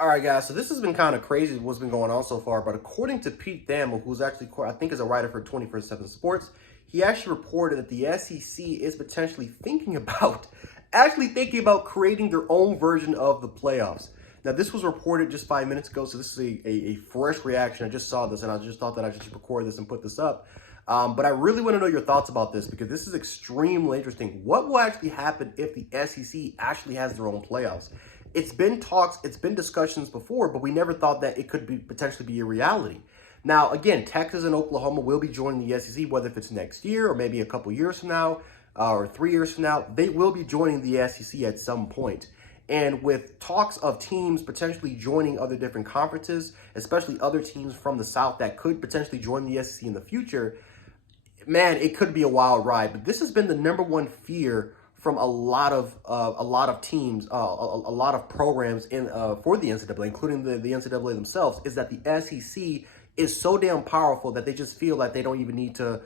All right, guys. So this has been kind of crazy what's been going on so far. But according to Pete Thamel, who's actually, I think, is a writer for 24/7 Sports, he actually reported that the SEC is potentially thinking about, creating their own version of the playoffs. Now, this was reported just 5 minutes ago, so this is a fresh reaction. I just saw this, and I just thought that I should record this and put this up. But I really want to know your thoughts about this because this is extremely interesting. What will actually happen if the SEC actually has their own playoffs? It's been talks, it's been discussions before, but we never thought that it could be potentially be a reality. Now, again, Texas and Oklahoma will be joining the SEC, whether if it's next year or maybe a couple years from now or 3 years from now. They will be joining the SEC at some point. And with talks of teams potentially joining other different conferences, especially other teams from the South that could potentially join the SEC in the future, man, it could be a wild ride. But this has been the number one fear from a lot of teams, a lot of programs in for the NCAA, including the NCAA themselves, is that the SEC is so damn powerful that they just feel like they don't even need to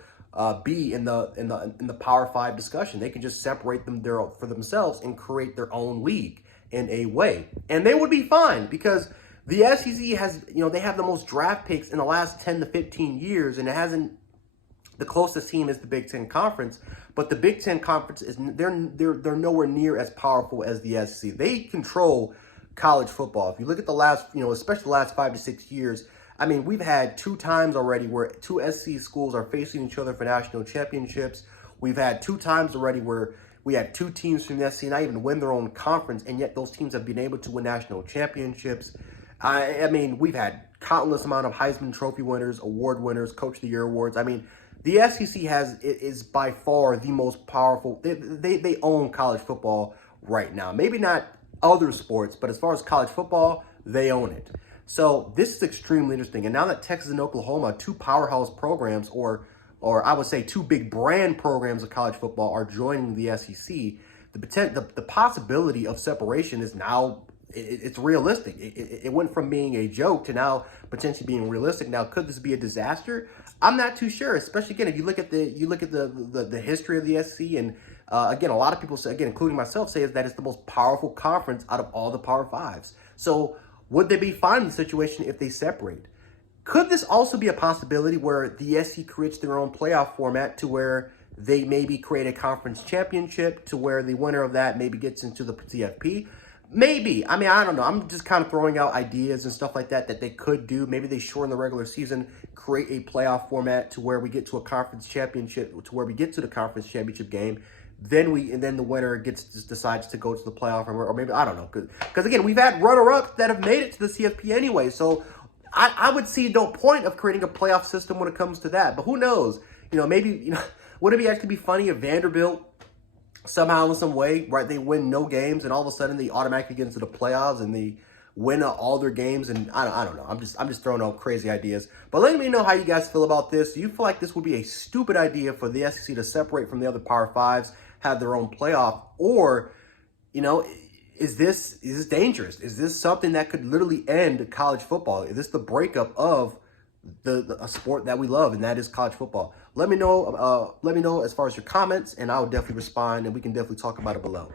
be in the Power Five discussion. They can just separate them for themselves and create their own league in a way, and they would be fine because the SEC has, they have the most draft picks in the last 10 to 15 years, and it hasn't. The closest team is the Big Ten Conference, but the Big Ten Conference is they're nowhere near as powerful as the SEC. They control college football. If you look at the last, especially the last 5 to 6 years, I mean, we've had 2 times already where 2 SEC schools are facing each other for national championships. We've had 2 times already where we had 2 teams from the SEC not even win their own conference, and yet those teams have been able to win national championships. I mean, we've had countless amount of Heisman Trophy winners, award winners, Coach of the Year awards. I mean, the SEC is by far the most powerful. They own college football right now. Maybe not other sports, but as far as college football, they own it. So this is extremely interesting. And now that Texas and Oklahoma, 2 powerhouse programs, or I would say 2 big brand programs of college football, are joining the SEC, the possibility of separation is now. It's realistic. It went from being a joke to now potentially being realistic. Now, could this be a disaster? I'm not too sure. Especially again, if you look at the history of the SEC, and again, a lot of people say, again, including myself, say is that it's the most powerful conference out of all the Power Fives. So, would they be fine in the situation if they separate? Could this also be a possibility where the SEC creates their own playoff format to where they maybe create a conference championship to where the winner of that maybe gets into the CFP? Maybe. I mean, I don't know. I'm just kind of throwing out ideas and stuff like that they could do. Maybe they shorten the regular season, create a playoff format to where we get to a conference championship, to where we get to the conference championship game. Then the winner decides to go to the playoff, or maybe, I don't know. Because again, we've had runner-ups that have made it to the CFP anyway. So I would see no point of creating a playoff system when it comes to that. But who knows? Maybe, would it actually be funny if Vanderbilt somehow in some way, right, they win no games and all of a sudden they automatically get into the playoffs and they win all their games? And I don't know. I'm just throwing out crazy ideas. But let me know how you guys feel about this. Do you feel like this would be a stupid idea for the SEC to separate from the other Power Fives, have their own playoff, or is this dangerous? Is this something that could literally end college football? Is this the breakup of a sport that we love, and that is college football? Let me know as far as your comments, and I'll definitely respond, and we can definitely talk about it below.